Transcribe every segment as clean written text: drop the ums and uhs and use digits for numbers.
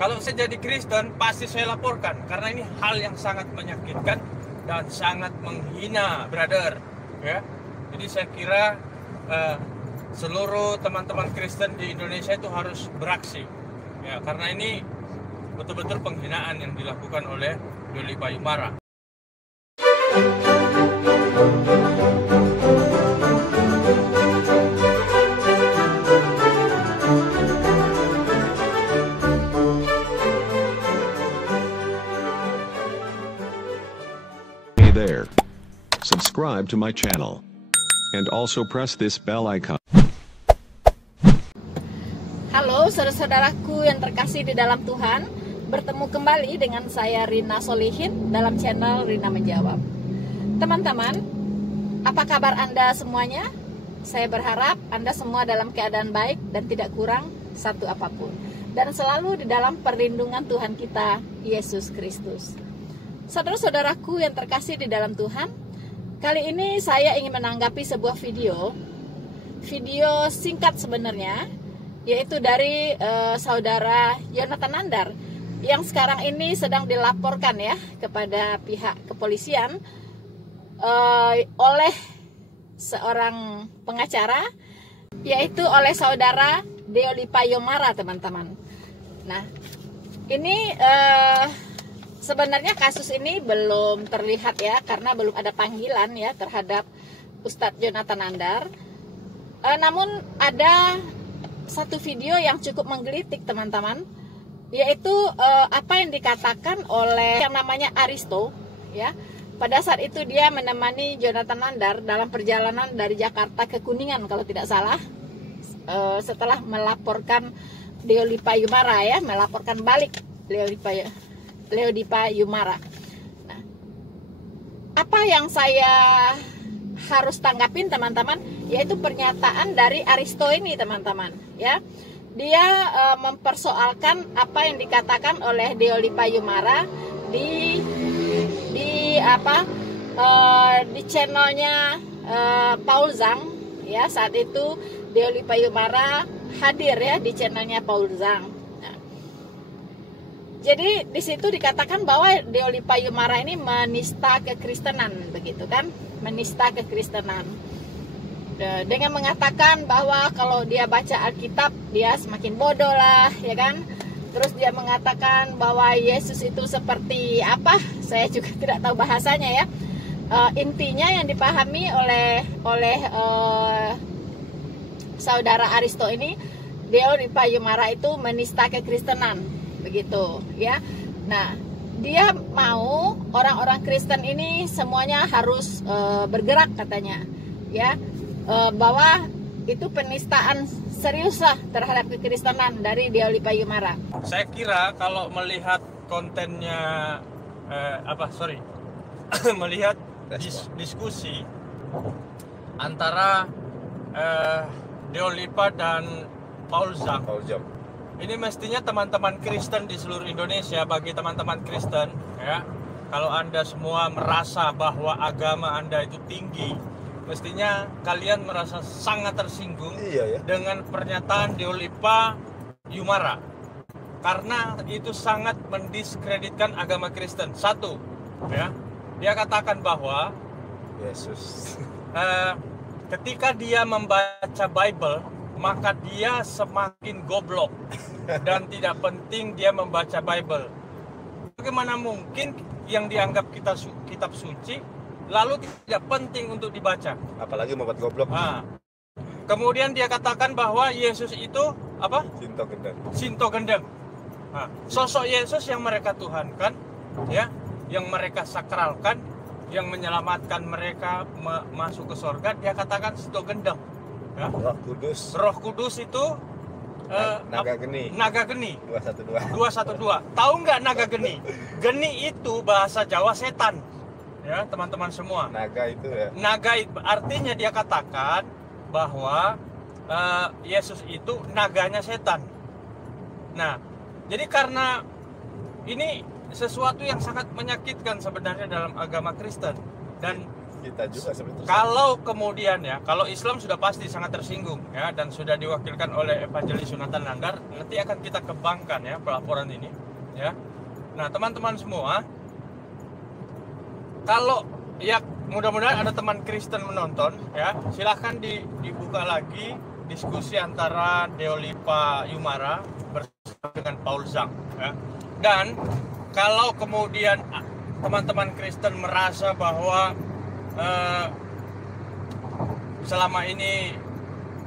Kalau saya jadi Kristen pasti saya laporkan, karena ini hal yang sangat menyakitkan dan sangat menghina, brother. Ya, jadi saya kira seluruh teman-teman Kristen di Indonesia itu harus beraksi. Ya, karena ini betul-betul penghinaan yang dilakukan oleh Deolipa Yumara. Hey there. Subscribe to my channel. And also press this bell icon. Halo saudara-saudaraku yang terkasih di dalam Tuhan. Bertemu kembali dengan saya Rina Solihin dalam channel Rina Menjawab. Teman-teman, apa kabar Anda semuanya? Saya berharap Anda semua dalam keadaan baik dan tidak kurang satu apapun, dan selalu di dalam perlindungan Tuhan kita, Yesus Kristus. Saudara-saudaraku yang terkasih di dalam Tuhan, kali ini saya ingin menanggapi sebuah video singkat sebenarnya, yaitu dari saudara Jonathan Nandar yang sekarang ini sedang dilaporkan ya kepada pihak kepolisian oleh seorang pengacara, yaitu oleh saudara Deolipa Yumara, teman-teman. Nah, ini sebenarnya kasus ini belum terlihat ya, karena belum ada panggilan ya terhadap Ustadz Jonathan Nandar. Namun ada satu video yang cukup menggelitik, teman-teman, yaitu apa yang dikatakan oleh yang namanya Aristo ya. Pada saat itu dia menemani Jonathan Nandar dalam perjalanan dari Jakarta ke Kuningan kalau tidak salah, setelah melaporkan Deolipa Yumara ya, melaporkan balik Deolipa Yumara. Nah, apa yang saya harus tanggapin, teman-teman, yaitu pernyataan dari Aristo ini, teman-teman ya. Dia mempersoalkan apa yang dikatakan oleh Deolipa Yumara di channelnya Paul Zhang ya. Saat itu Deolipa Yumara hadir ya di channelnya Paul Zhang. Nah, jadi di situ dikatakan bahwa Deolipa Yumara ini menista kekristenan, begitu kan? Menista kekristenan. Dengan mengatakan bahwa kalau dia baca Alkitab dia semakin bodoh lah, ya kan? Terus dia mengatakan bahwa Yesus itu seperti apa? Saya juga tidak tahu bahasanya ya. Intinya yang dipahami oleh saudara Aristo ini, Deolipa Yumara itu menista kekristenan, begitu ya. Nah, dia mau orang-orang Kristen ini semuanya harus bergerak, katanya ya. Bahwa itu penistaan serius lah terhadap kekristenan dari Deolipa Yumara. Saya kira kalau melihat kontennya melihat diskusi antara Deolipa dan Paul Zhang, ini mestinya teman-teman Kristen di seluruh Indonesia, bagi teman-teman Kristen ya, kalau Anda semua merasa bahwa agama Anda itu tinggi, mestinya kalian merasa sangat tersinggung dengan pernyataan Deolipa Yumara, karena itu sangat mendiskreditkan agama Kristen. Satu, ya, dia katakan bahwa Yesus ketika dia membaca Bible maka dia semakin goblok dan tidak penting dia membaca Bible. Bagaimana mungkin yang dianggap kitab suci lalu tidak penting untuk dibaca, apalagi membuat goblok. Kemudian dia katakan bahwa Yesus itu apa? Sinto gendeng. Sosok Yesus yang mereka tuhankan, ya, yang mereka sakralkan, yang menyelamatkan mereka masuk ke surga, dia katakan sinto gendeng. Ya. Roh Kudus itu naga geni. 212. Tahu nggak naga geni? Geni itu bahasa Jawa setan. Ya, teman-teman semua. Naga itu ya. Naga artinya dia katakan bahwa Yesus itu naganya setan. Nah, jadi karena ini sesuatu yang sangat menyakitkan sebenarnya dalam agama Kristen, dan Kita juga seperti itu. Kalau kemudian ya, kalau Islam sudah pasti sangat tersinggung ya, dan sudah diwakilkan oleh Evangelis Yonatan Nandar, nanti akan kita kembangkan ya pelaporan ini ya. Nah teman-teman semua, kalau ya mudah-mudahan ada teman Kristen menonton ya, silahkan dibuka lagi diskusi antara Deolipa Yumara bersama dengan Paul Zhang ya. Dan kalau kemudian teman-teman Kristen merasa bahwa selama ini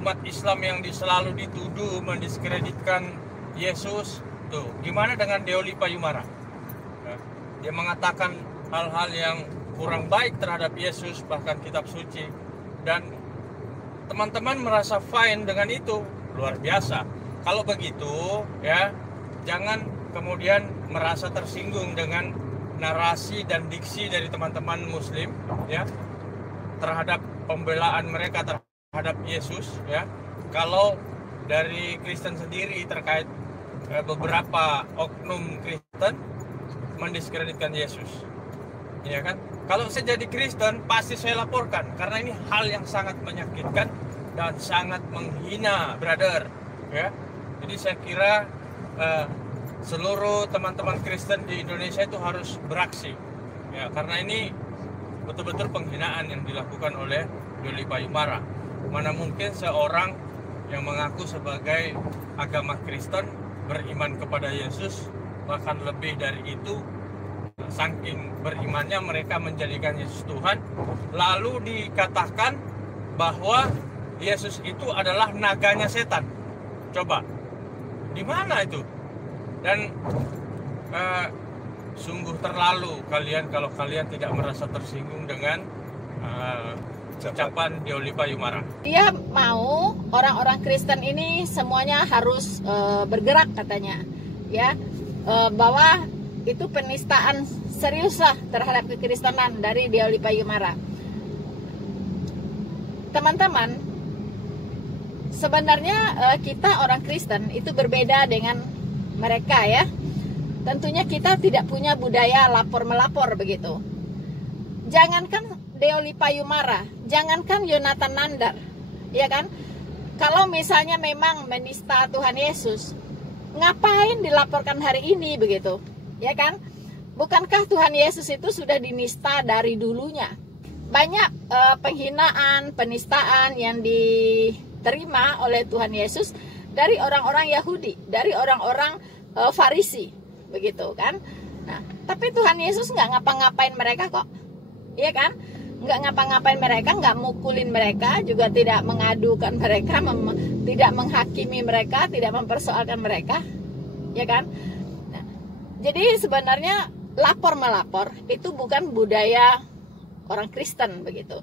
umat Islam yang selalu dituduh mendiskreditkan Yesus, tuh gimana dengan Deolipa Yumara? Dia mengatakan hal-hal yang kurang baik terhadap Yesus, bahkan kitab suci, dan teman-teman merasa fine dengan itu, luar biasa. Kalau begitu ya, jangan kemudian merasa tersinggung dengan narasi dan diksi dari teman-teman Muslim ya terhadap pembelaan mereka terhadap Yesus ya. Kalau dari Kristen sendiri terkait beberapa oknum Kristen mendiskreditkan Yesus, ya kan? Kalau saya jadi Kristen pasti saya laporkan, karena ini hal yang sangat menyakitkan dan sangat menghina, brother ya. Jadi saya kira seluruh teman-teman Kristen di Indonesia itu harus beraksi ya, karena ini betul-betul penghinaan yang dilakukan oleh Deolipa Yumara. Mana mungkin seorang yang mengaku sebagai agama Kristen beriman kepada Yesus, bahkan lebih dari itu, saking berimannya mereka menjadikan Yesus Tuhan, lalu dikatakan bahwa Yesus itu adalah naganya setan. Coba, di mana itu? Dan sungguh terlalu kalian kalau kalian tidak merasa tersinggung dengan ucapan Deolipa Yumara. Dia mau orang-orang Kristen ini semuanya harus bergerak katanya, ya, bahwa itu penistaan serius lah terhadap kekristenan dari Deolipa Yumara. Teman-teman, sebenarnya kita orang Kristen itu berbeda dengan mereka ya. Tentunya kita tidak punya budaya lapor-melapor begitu. Jangankan Deolipa Yumara, jangankan Yonatan Nandar, ya kan? Kalau misalnya memang menista Tuhan Yesus, ngapain dilaporkan hari ini begitu? Ya kan? Bukankah Tuhan Yesus itu sudah dinista dari dulunya? Banyak penghinaan, penistaan yang diterima oleh Tuhan Yesus dari orang-orang Yahudi, dari orang-orang Farisi, begitu kan? Nah, tapi Tuhan Yesus nggak ngapa-ngapain mereka kok, iya kan? Nggak ngapa-ngapain mereka, nggak mukulin mereka, juga tidak mengadukan mereka, tidak menghakimi mereka, tidak mempersoalkan mereka, ya kan? Nah, jadi sebenarnya lapor-melapor itu bukan budaya orang Kristen begitu.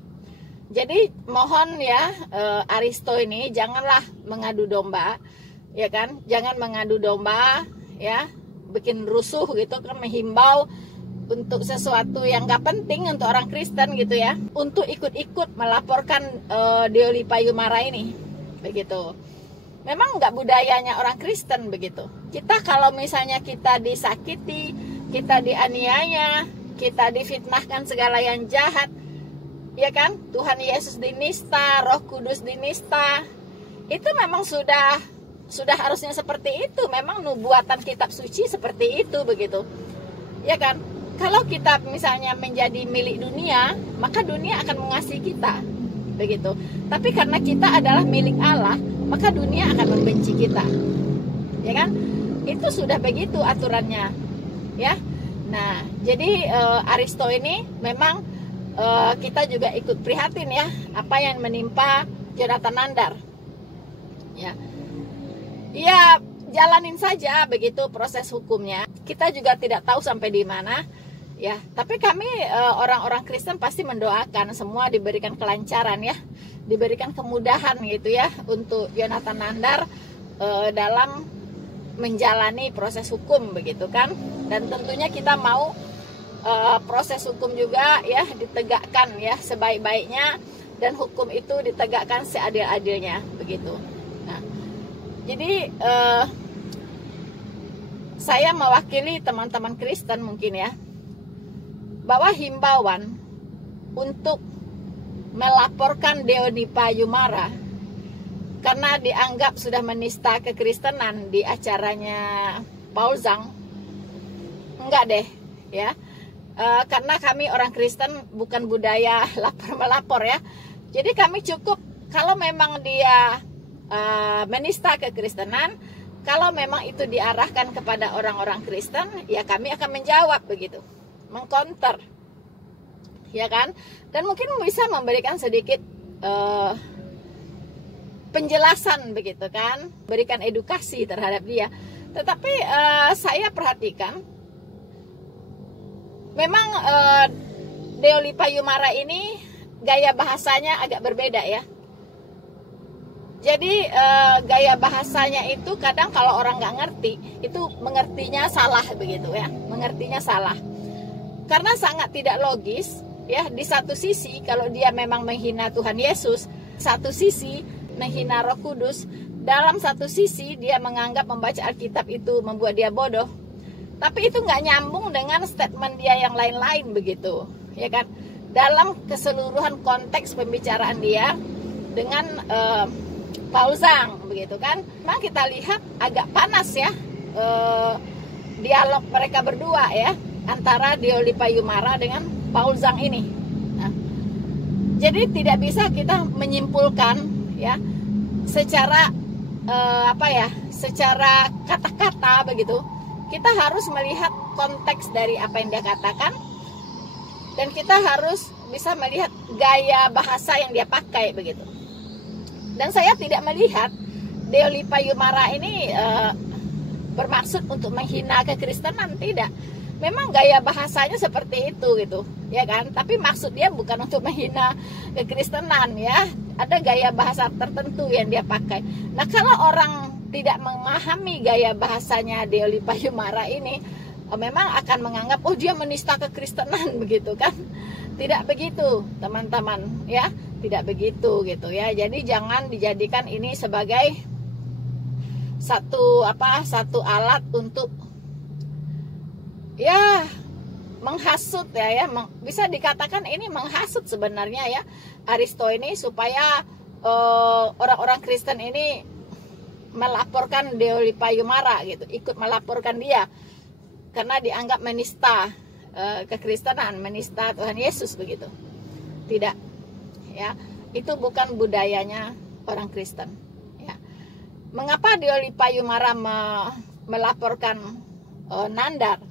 Jadi mohon ya Aristo ini janganlah mengadu domba, ya kan? Jangan mengadu domba ya, bikin rusuh gitu kan, menghimbau untuk sesuatu yang gak penting untuk orang Kristen gitu ya, untuk ikut-ikut melaporkan Deolipa Yumara ini begitu. Memang nggak budayanya orang Kristen begitu. Kita kalau misalnya kita disakiti, kita dianiaya, kita difitnahkan segala yang jahat, ya kan? Tuhan Yesus dinista, Roh Kudus dinista. Itu memang sudah harusnya seperti itu. Memang nubuatan kitab suci seperti itu begitu. Ya kan? Kalau kita misalnya menjadi milik dunia, maka dunia akan mengasihi kita. Begitu. Tapi karena kita adalah milik Allah, maka dunia akan membenci kita. Ya kan? Itu sudah begitu aturannya. Ya. Nah, jadi Aristo ini memang kita juga ikut prihatin ya apa yang menimpa Yonatan Nandar. Ya, ya jalanin saja begitu proses hukumnya. Kita juga tidak tahu sampai di mana, ya. Tapi kami orang-orang Kristen pasti mendoakan semua diberikan kelancaran ya, diberikan kemudahan gitu ya untuk Yonatan Nandar dalam menjalani proses hukum begitu kan. Dan tentunya kita mau proses hukum juga ya ditegakkan ya sebaik-baiknya, dan hukum itu ditegakkan seadil-adilnya begitu. Nah, jadi saya mewakili teman-teman Kristen mungkin ya, bahwa himbauan untuk melaporkan Deoni Payumara karena dianggap sudah menista kekristenan di acaranya Paul Zhang. Enggak deh, ya. Karena kami orang Kristen bukan budaya lapor-melapor ya. Jadi kami cukup kalau memang dia menista kekristenan, kalau memang itu diarahkan kepada orang-orang Kristen, ya kami akan menjawab begitu, mengcounter, ya kan? Dan mungkin bisa memberikan sedikit penjelasan begitu kan, berikan edukasi terhadap dia. Tetapi saya perhatikan, memang Deoli Payumara ini gaya bahasanya agak berbeda ya. Jadi gaya bahasanya itu kadang kalau orang nggak ngerti, itu mengertinya salah begitu ya, mengertinya salah. Karena sangat tidak logis ya. Di satu sisi kalau dia memang menghina Tuhan Yesus, satu sisi menghina Roh Kudus, dalam satu sisi dia menganggap membaca Alkitab itu membuat dia bodoh. Tapi itu nggak nyambung dengan statement dia yang lain-lain begitu, ya kan? Dalam keseluruhan konteks pembicaraan dia dengan Paul Zhang begitu kan, memang kita lihat agak panas ya dialog mereka berdua ya, antara Deoli Payumara dengan Paul Zhang ini. Nah, jadi tidak bisa kita menyimpulkan ya secara secara kata-kata begitu. Kita harus melihat konteks dari apa yang dia katakan, dan kita harus bisa melihat gaya bahasa yang dia pakai begitu. Dan saya tidak melihat Deoli Payumara ini bermaksud untuk menghina kekristenan, tidak. Memang gaya bahasanya seperti itu gitu, ya kan? Tapi maksud dia bukan untuk menghina kekristenan ya. Ada gaya bahasa tertentu yang dia pakai. Nah, kalau orang tidak memahami gaya bahasanya Deoli Payumara ini, memang akan menganggap oh dia menista kekristenan begitu kan. Tidak begitu teman-teman ya, tidak begitu gitu ya. Jadi jangan dijadikan ini sebagai satu alat untuk ya menghasut ya, bisa dikatakan ini menghasut sebenarnya ya Aristo ini, supaya orang-orang Kristen ini melaporkan Deoli Payumara gitu, ikut melaporkan dia karena dianggap menista kekristenan, menista Tuhan Yesus begitu. Tidak ya, itu bukan budayanya orang Kristen ya. Mengapa Deoli Payumara melaporkan Nandar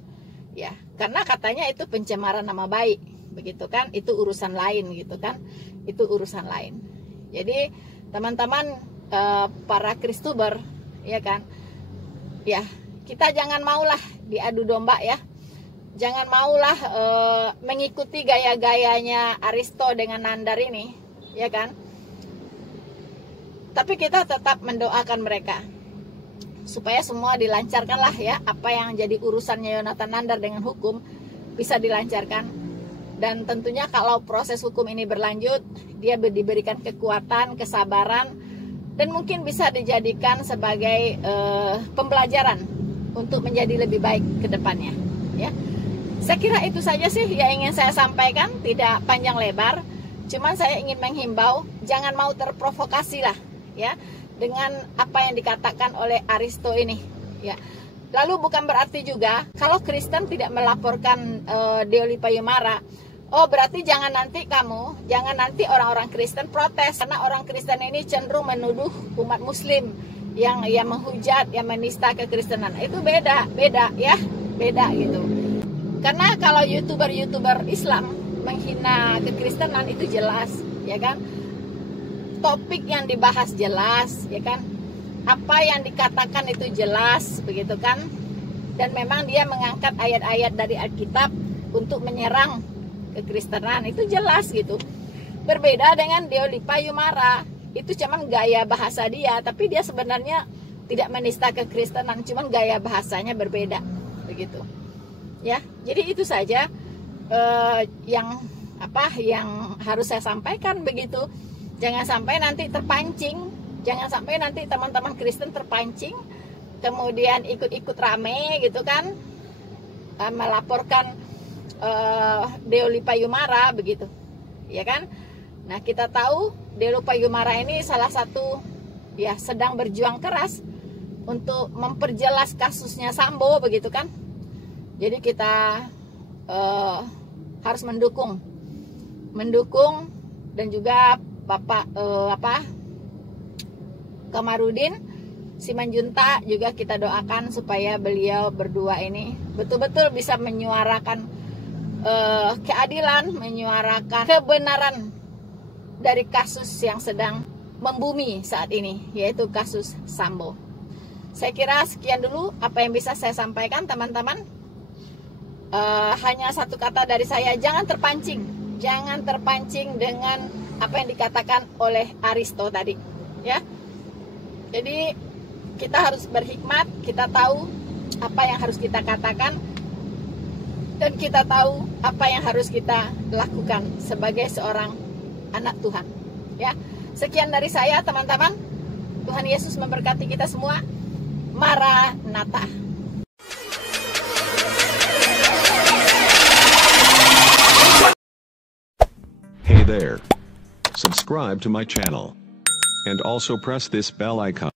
ya? Karena katanya itu pencemaran nama baik begitu kan, itu urusan lain gitu kan, itu urusan lain. Jadi teman-teman para Kristuber ya kan, ya kita jangan maulah diadu domba ya, jangan maulah mengikuti gaya-gayanya Aristo dengan Nandar ini ya kan. Tapi kita tetap mendoakan mereka supaya semua dilancarkanlah ya, apa yang jadi urusannya Yonathan Nandar dengan hukum bisa dilancarkan. Dan tentunya kalau proses hukum ini berlanjut, dia diberikan kekuatan, kesabaran, dan mungkin bisa dijadikan sebagai pembelajaran untuk menjadi lebih baik ke depannya ya. Saya kira itu saja sih yang ingin saya sampaikan, tidak panjang lebar. Cuman saya ingin menghimbau, jangan mau terprovokasi lah ya dengan apa yang dikatakan oleh Aristo ini ya. Lalu bukan berarti juga kalau Kristen tidak melaporkan Deoli Payumara, oh berarti jangan nanti orang-orang Kristen protes, karena orang Kristen ini cenderung menuduh umat Muslim yang menghujat, yang menista kekristenan. Itu beda ya, beda gitu. Karena kalau youtuber Islam menghina kekristenan itu jelas, ya kan? Topik yang dibahas jelas, ya kan? Apa yang dikatakan itu jelas, begitu kan? Dan memang dia mengangkat ayat-ayat dari Alkitab untuk menyerang kekristenan, itu jelas gitu. Berbeda dengan Deoli Payumara, itu cuman gaya bahasa dia, tapi dia sebenarnya tidak menista kekristenan, cuman gaya bahasanya berbeda, begitu. Ya, jadi itu saja yang harus saya sampaikan begitu. Jangan sampai nanti terpancing, jangan sampai nanti teman-teman Kristen terpancing, kemudian ikut-ikut rame gitu kan, melaporkan Deoli Payumara begitu, ya kan? Nah, kita tahu Deo Payumara ini salah satu ya sedang berjuang keras untuk memperjelas kasusnya Sambo, begitu kan? Jadi kita harus mendukung dan juga Bapak Kamarudin Simanjuntak juga kita doakan supaya beliau berdua ini betul-betul bisa menyuarakan keadilan, menyuarakan kebenaran dari kasus yang sedang membumi saat ini, yaitu kasus Sambo. Saya kira sekian dulu apa yang bisa saya sampaikan, teman-teman. Hanya satu kata dari saya, jangan terpancing dengan apa yang dikatakan oleh Aristo tadi, ya. Jadi kita harus berhikmat, kita tahu apa yang harus kita katakan, dan kita tahu apa yang harus kita lakukan sebagai seorang anak Tuhan, ya. Sekian dari saya, teman-teman. Tuhan Yesus memberkati kita semua. Maranatha. Hey there. Subscribe to my channel. And also press this bell icon.